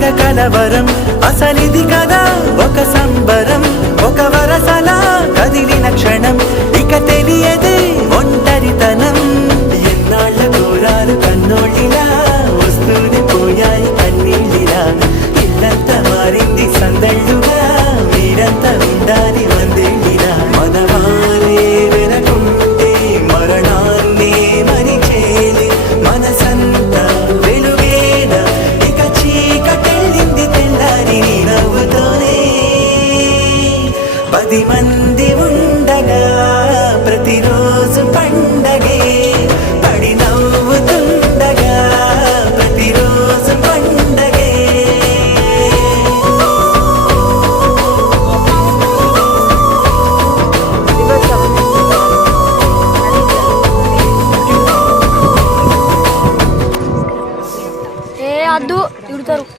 తెగ కలవరం అసలిది కదా ఒక సంబరం ఒక వరసలా కదిలిన క్షణం ఇక తెలియదే ఒంటరితనం ఎన్నాళ్ళ కోరాలు కన్నోళ్ళిలా వస్తూనే పోయాయి కన్నీళ్ళిలా ఇల్లంతా మారింది సందళ్ళుగా మీరంతా విందాని వందేళ్ళిలా మనవారే వెనకుంటే మరణాన్నే మరిచేలే మనసంతా వెలుగేన ఇక చీకటెళ్ళింది తెల్లారి నీ నవ్వుతోనే 10 మంది